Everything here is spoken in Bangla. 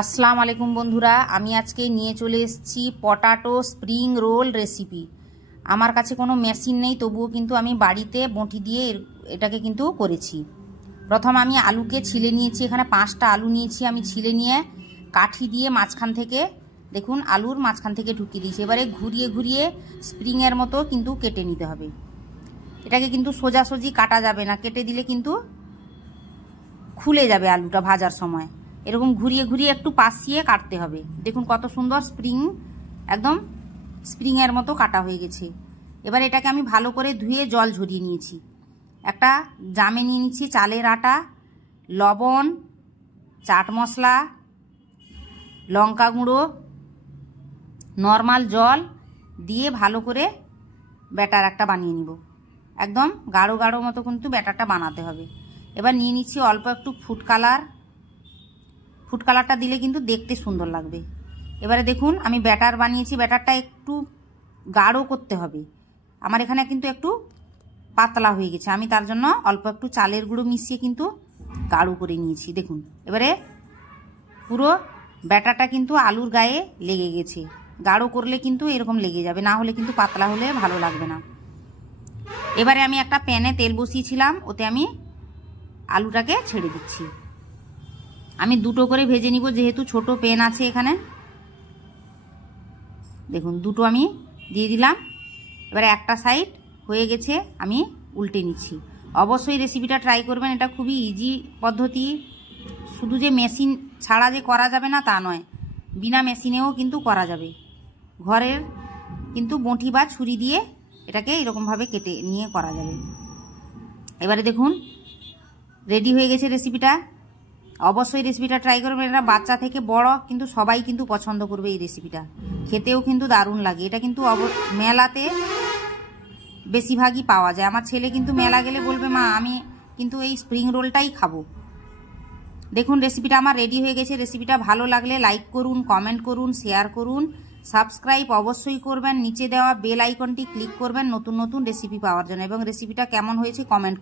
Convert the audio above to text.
আসসালামু আলাইকুম বন্ধুরা, আমি আজকে নিয়ে চলে এসেছি পটাটো স্প্রিং রোল রেসিপি। আমার কাছে কোনো মেশিন নেই, তবুও কিন্তু আমি বাড়িতে বঁটি দিয়ে এটাকে কিন্তু করেছি। প্রথম আমি আলুকে ছিলে নিয়েছি, এখানে 5টা আলু নিয়েছি। আমি ছিলে নিয়ে কাঠি দিয়ে মাঝখান থেকে দেখুন আলুর মাঝখান থেকে ঢুকিয়ে দিয়েছি। এবারে ঘুরিয়ে ঘুরিয়ে স্প্রিংয়ের মতো কিন্তু কেটে নিতে হবে। এটাকে কিন্তু সোজাসুজি কাটা যাবে না, কেটে দিলে কিন্তু খুলে যাবে আলুটা ভাজার সময়। এরকম ঘুরিয়ে ঘুরিয়ে একটু পাশিয়ে কাটতে হবে। দেখুন কত সুন্দর স্প্রিং, একদম স্প্রিংয়ের মতো কাটা হয়ে গেছে। এবার এটাকে আমি ভালো করে ধুয়ে জল ঝরিয়ে নিয়েছি। একটা জামে নিয়ে নিচ্ছি চালের আটা, লবণ, চাট মশলা, লঙ্কা গুঁড়ো, নর্মাল জল দিয়ে ভালো করে ব্যাটার একটা বানিয়ে নিব। একদম গাঢ় গাঢ় মতো কিন্তু ব্যাটারটা বানাতে হবে। এবার নিয়ে নিচ্ছি অল্প একটু ফুড কালার। ফুড কালারটা দিলে কিন্তু দেখতে সুন্দর লাগবে। এবারে দেখুন আমি ব্যাটার বানিয়েছি, ব্যাটারটা একটু গাঢ় করতে হবে। আমার এখানে কিন্তু একটু পাতলা হয়ে গেছে, আমি তার জন্য অল্প একটু চালের গুঁড়ো মিশিয়ে কিন্তু গাঢ় করে নিয়েছি। দেখুন এবারে পুরো ব্যাটারটা কিন্তু আলুর গায়ে লেগে গেছে। গাঢ় করলে কিন্তু এরকম লেগে যাবে, না হলে কিন্তু পাতলা হলে ভালো লাগবে না। এবারে আমি একটা প্যানে তেল বসিয়েছিলাম, ওতে আমি আলুটাকে ছেড়ে দিচ্ছি। আমি দুটো করে ভেজে নিব, যেহেতু ছোট প্যান আছে এখানে। দেখুন দুটো আমি দিয়ে দিলাম। এবারে একটা সাইড হয়ে গেছে, আমি উল্টে নিচ্ছি। অবশ্যই রেসিপিটা ট্রাই করবেন, এটা খুবই ইজি পদ্ধতি। শুধু যে মেশিন ছাড়া যে করা যাবে না তা নয়, বিনা মেশিনেও কিন্তু করা যাবে। ঘরের কিন্তু বঁটি বা ছুরি দিয়ে এটাকে এরকমভাবে কেটে নিয়ে করা যাবে। এবারে দেখুন রেডি হয়ে গেছে রেসিপিটা। অবশ্যই রেসিপিটা ট্রাই করবেন, এটা বাচ্চা থেকে বড় কিন্তু সবাই কিন্তু পছন্দ করবে এই রেসিপিটা। খেতেও কিন্তু দারুণ লাগে। এটা কিন্তু মেলাতে বেশিরভাগই পাওয়া যায়। আমার ছেলে কিন্তু মেলা গেলে বলবে মা আমি কিন্তু এই স্প্রিং রোলটাই খাবো। দেখুন রেসিপিটা আমার রেডি হয়ে গেছে। রেসিপিটা ভালো লাগলে লাইক করুন, কমেন্ট করুন, শেয়ার করুন, সাবস্ক্রাইব অবশ্যই করবেন। নিচে দেওয়া বেল আইকনটি ক্লিক করবেন নতুন নতুন রেসিপি পাওয়ার জন্য, এবং রেসিপিটা কেমন হয়েছে কমেন্ট করুন।